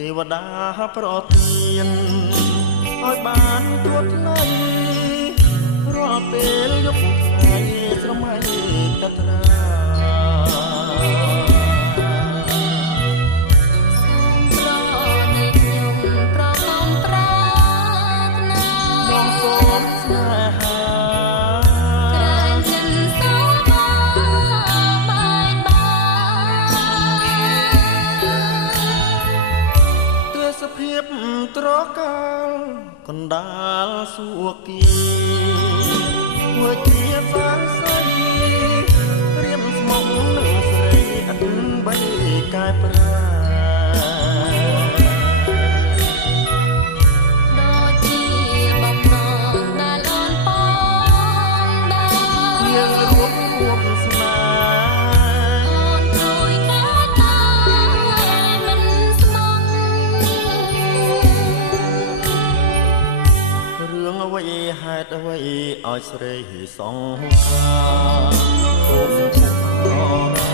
ទេវតាប្រទានឲ្យបានទួតថ្លៃរាល់ពេលយប់ថ្ងៃស្រមៃកត្រាភាពត្រកាលកណ្ដាលសួគ៌មួយជាសាងសីរៀមស្មុំនឹងស្រីអត់បីកាយប្រាដូចជាបំណងដែលអូនប៉ងដល់យើងរួមរួមស្នេហ៍អូនព្រួយកាតាមិនស្មងរឿងអ្វីហេតុអ្វីឲ្យស្រីសង្ខាគុំររា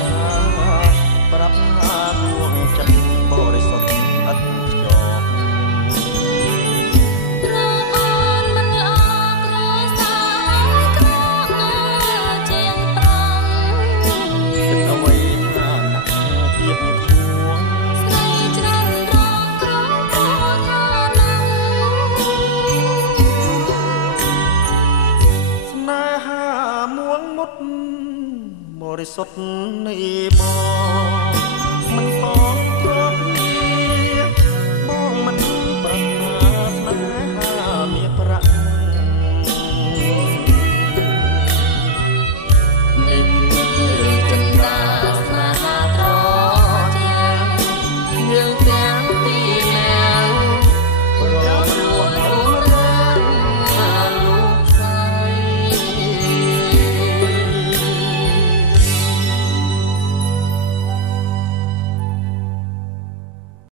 ប្រាប់ថាពួងចិត្តបរិសុទ្ធឥតខ្ចប់ព្រោះអូនមិនល្អគ្រួសារក្រជាងប្រងគិតអ្វីថាដាក់ទៀតខួងស្រីច្រើនរងក្រងព្រោះថានឹងស្នេហាមួងមុតបរិសុទ្ធនៃបងមិនបង